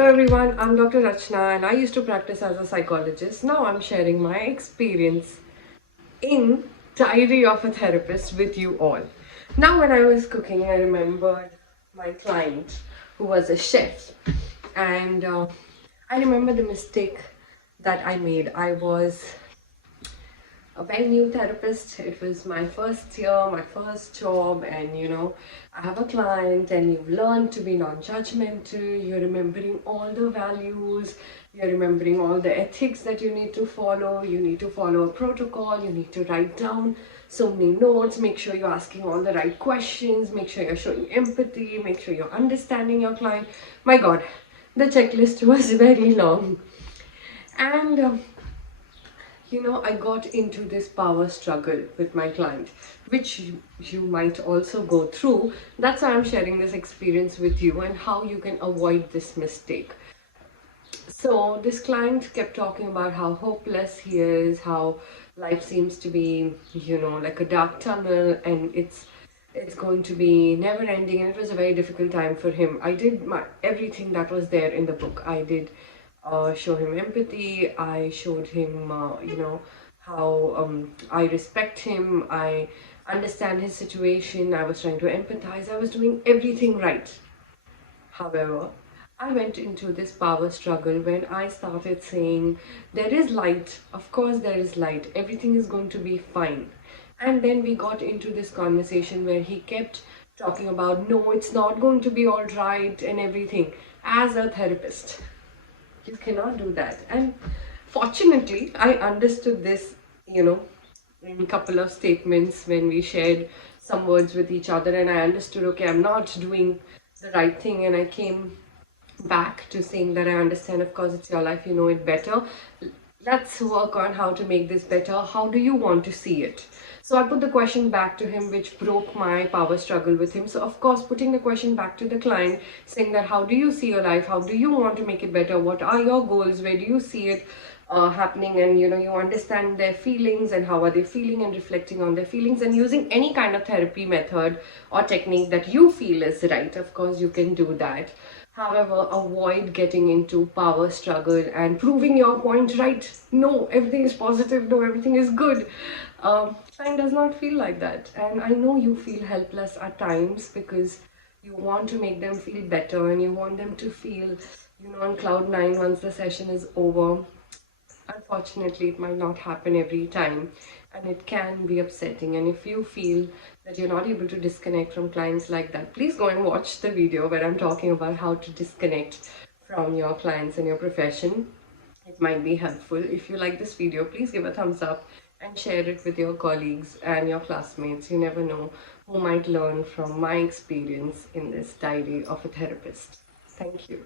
Hello everyone, I'm Dr. Rachna and I used to practice as a psychologist. Now I'm sharing my experience in Diary of a Therapist with you all. Now when I was cooking, I remembered my client who was a chef, and I remember the mistake that I made. I was a very new therapist. It was my first year, my first job, and I have a client, and you learn to be non-judgmental. You're remembering all the values, you're remembering all the ethics that you need to follow. You need to follow a protocol, you need to write down so many notes, make sure you're asking all the right questions, make sure you're showing empathy, make sure you're understanding your client. My God, the checklist was very long. And I got into this power struggle with my client, which you might also go through. That's why I'm sharing this experience with you and how you can avoid this mistake. So this client kept talking about how hopeless he is, how life seems to be, like a dark tunnel, and it's going to be never ending, and it was a very difficult time for him. I did everything that was there in the book. I did show him empathy. I showed him, how I respect him. I understand his situation. I was trying to empathize. I was doing everything right. However, I went into this power struggle when I started saying, there is light. Of course, there is light. Everything is going to be fine. And then we got into this conversation where he kept talking about, no, it's not going to be all right and everything. As a therapist, you cannot do that. And fortunately, I understood this, in a couple of statements when we shared some words with each other, and I understood, okay, I'm not doing the right thing, and I came back to saying that I understand, of course, it's your life, you know it better. Let's work on how to make this better. How do you want to see it? So I put the question back to him, which broke my power struggle with him. So of course, putting the question back to the client, saying that how do you see your life? How do you want to make it better? What are your goals? Where do you see it happening? And you understand their feelings and how are they feeling, and reflecting on their feelings, and using any kind of therapy method or technique that you feel is right. Of course, you can do that. However, avoid getting into power struggle and proving your point right. No, everything is positive. No, everything is good. Client does not feel like that. And I know you feel helpless at times because you want to make them feel better and you want them to feel, on cloud nine once the session is over. Unfortunately, it might not happen every time, and it can be upsetting. And if you feel that you're not able to disconnect from clients like that, please go and watch the video where I'm talking about how to disconnect from your clients and your profession. It might be helpful. If you like this video, please give a thumbs up and share it with your colleagues and your classmates. You never know who might learn from my experience in this Diary of a Therapist. Thank you.